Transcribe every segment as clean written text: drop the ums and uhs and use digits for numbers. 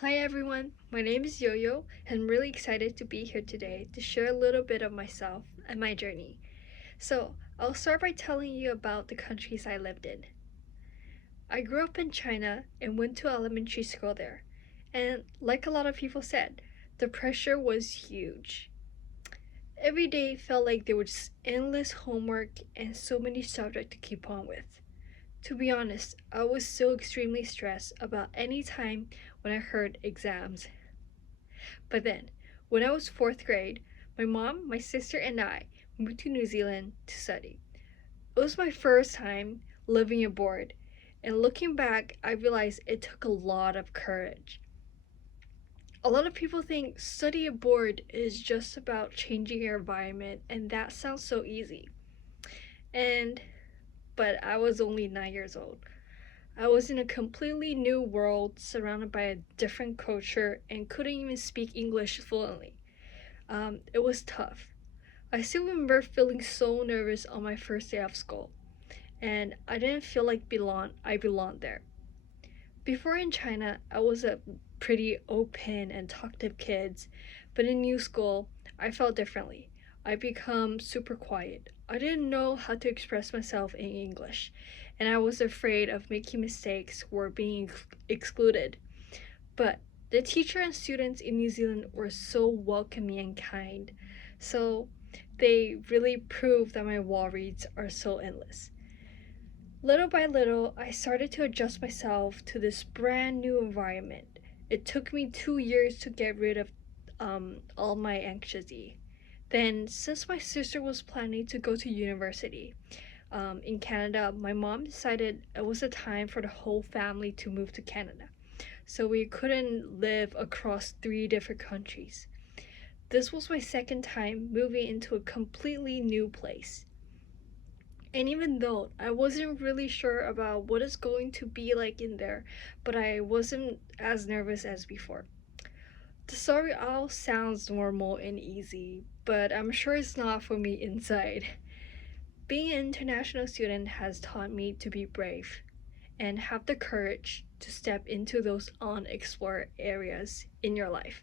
Hi everyone, my name is Yo-Yo and I'm really excited to be here today to share a little bit of myself and my journey. So, I'll start by telling you about the countries I lived in. I grew up in China and went to elementary school there. And like a lot of people said, the pressure was huge. Every day felt like there was endless homework and so many subjects to keep on with. To be honest, I was so extremely stressed about any time when I heard exams. But then, when I was fourth grade, my mom, my sister, and I moved to New Zealand to study. It was my first time living abroad, and looking back, I realized it took a lot of courage. A lot of people think study abroad is just about changing your environment, and that sounds so easy. And but I was only 9 years old. I was in a completely new world, surrounded by a different culture, and couldn't even speak English fluently. It was tough. I still remember feeling so nervous on my first day of school, and I didn't feel like I belonged there. Before in China, I was a pretty open and talkative kid, but in new school, I felt differently. I become super quiet. I didn't know how to express myself in English, and I was afraid of making mistakes or being excluded. But the teacher and students in New Zealand were so welcoming and kind. So they really proved that my worries are so endless. Little by little, I started to adjust myself to this brand new environment. It took me 2 years to get rid of all my anxiety. Then, since my sister was planning to go to university in Canada, my mom decided it was a time for the whole family to move to Canada. So we couldn't live across three different countries. This was my second time moving into a completely new place. And even though I wasn't really sure about what it's going to be like in there, but I wasn't as nervous as before. The story all sounds normal and easy, but I'm sure it's not for me inside. Being an international student has taught me to be brave and have the courage to step into those unexplored areas in your life.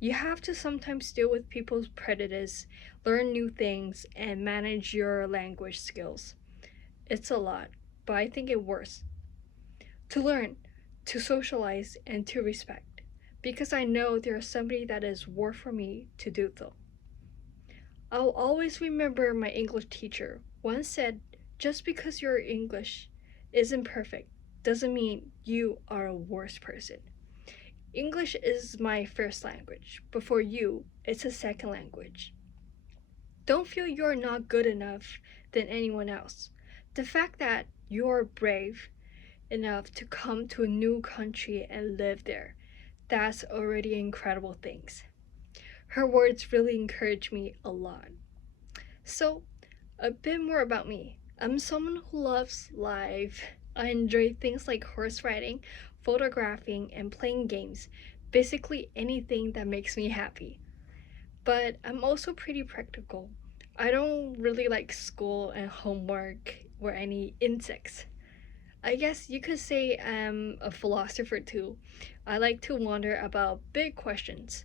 You have to sometimes deal with people's prejudice, learn new things, and manage your language skills. It's a lot, but I think it works. To learn, to socialize, and to respect. Because I know there's somebody that is worth for me to do so. I'll always remember my English teacher once said, just because your English isn't perfect doesn't mean you are a worse person. English is my first language, but for you, it's a second language. Don't feel you're not good enough than anyone else. The fact that you're brave enough to come to a new country and live there, that's already incredible things. Her words really encourage me a lot. So, a bit more about me. I'm someone who loves life. I enjoy things like horse riding, photographing, and playing games. Basically, anything that makes me happy. But I'm also pretty practical. I don't really like school and homework or any insects. I guess you could say I'm a philosopher too. I like to wonder about big questions.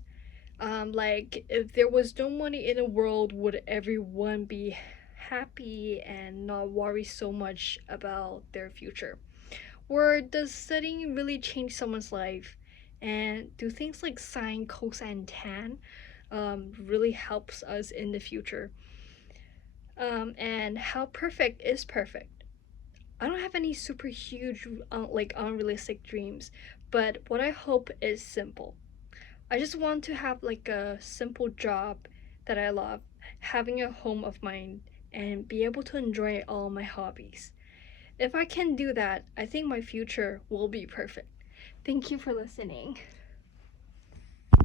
Like, if there was no money in the world, would everyone be happy and not worry so much about their future? Or does studying really change someone's life? And do things like sine, cosine, tan really helps us in the future? And how perfect is perfect? I don't have any super huge, like unrealistic dreams, but what I hope is simple. I just want to have like a simple job that I love, having a home of mine, and be able to enjoy all my hobbies. If I can do that, I think my future will be perfect. Thank you for listening.